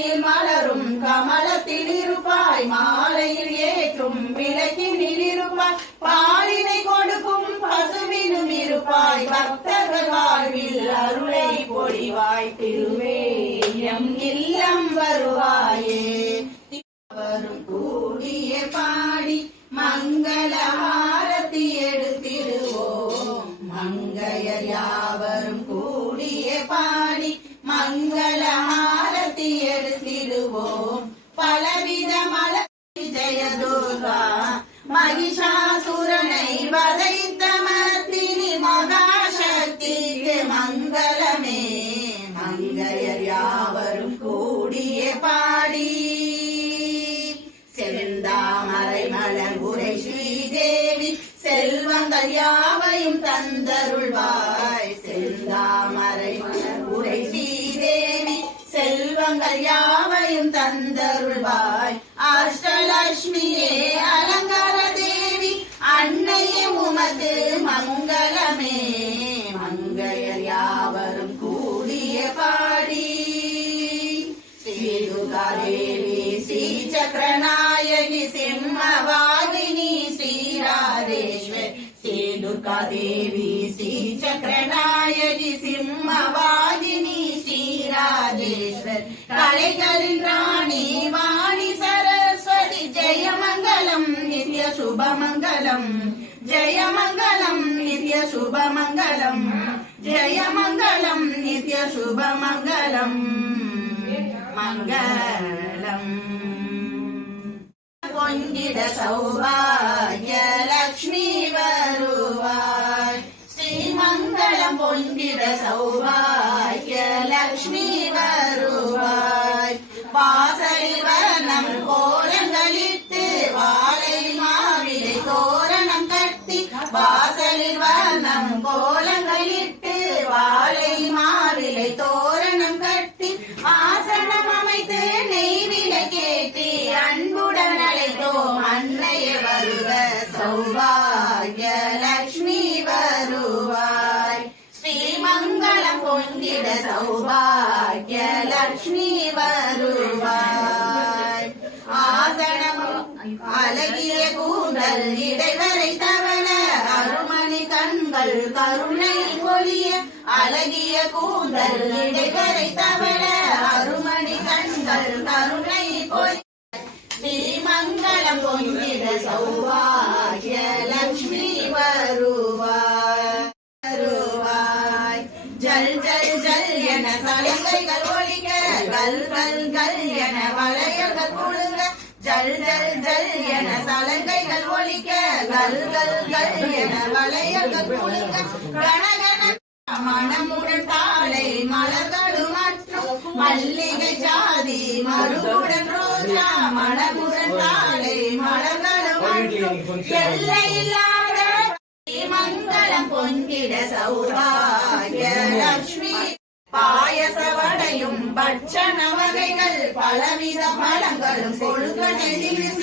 மாலையில் மலரும் கமலத்தில் இருப்பாய். மாலையில் ஏற்றும் விளக்கினில் இருப்பாய் பாலினை கொடுக்கும் பசுவினும் இருப்பாய். பக்தர்கள் வாழ்வில் அருளை பொழிவாய். திருவே எம் இல்லம் வருவாய். செல்வங்கள் யாவையும் தந்தருள்வாய். செந்தாமரை உரை ஸ்ரீதேவி செல்வங்கள் யாவையும் தந்தருள்வாய். ദേവി ശ്രീചക്രനായരി സിംഹവാദിനി ശ്രീരാജേശ്വർ. കളികളിൽ റാണി വാണി സരസ്വതി ജയമംഗലം നിത്യ ശുഭമംഗലം ജയമംഗലം നിത്യ ശുഭമംഗലം ജയമംഗലം നിത്യ ശുഭമംഗലം മംഗളം പൊന്നിട സൗഭാഗ്യ வருக சௌபாகிய லக்ஷ்மி வருவாய் ஸ்ரீமங்கலம் பொங்கிட சௌபாகிய லக்ஷ்மி வருவாய் ஆசனமும் அழகிய கூந்தல் இடைவரை தவள அருமணி கண்கள் கருணை பொழிய அழகிய கூந்தல் இடைவரை தவள ஜல் ஜல் ஜல் என சலங்கைகள் ஒழிக்க. கல் கல் கல் என வளையல்கள் கூடுங்க ஜல் ஜல் ஜல் என சலங்கைகள் ஒழிக்க. கல் கல் கல் என வளையல்கள் கூடுங்க கணகன மனமுடன் தாளை மலர்களும் மற்றும். மல்லிகை ஜாதி மறுபுடன் ரோஜா. மனமுடன் தாளை மலர்களும் மற்றும். எல்லையில்லாத மங்களம் பொங்கிட சௌபாகியலட்சுமி. பாயசவடையும் பட்சண வகைகள் பலவித பழங்களும் கொழுக்கடையும்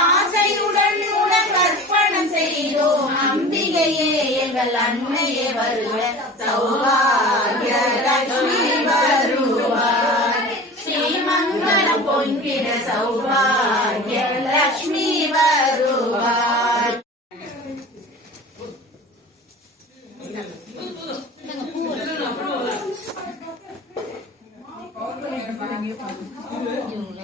ஆசையுடன் உடன் உணவர்ப்பணம் செய்தோம். அம்பிகையே எங்கள் அன்னையே வருவ சௌபாகிய 有了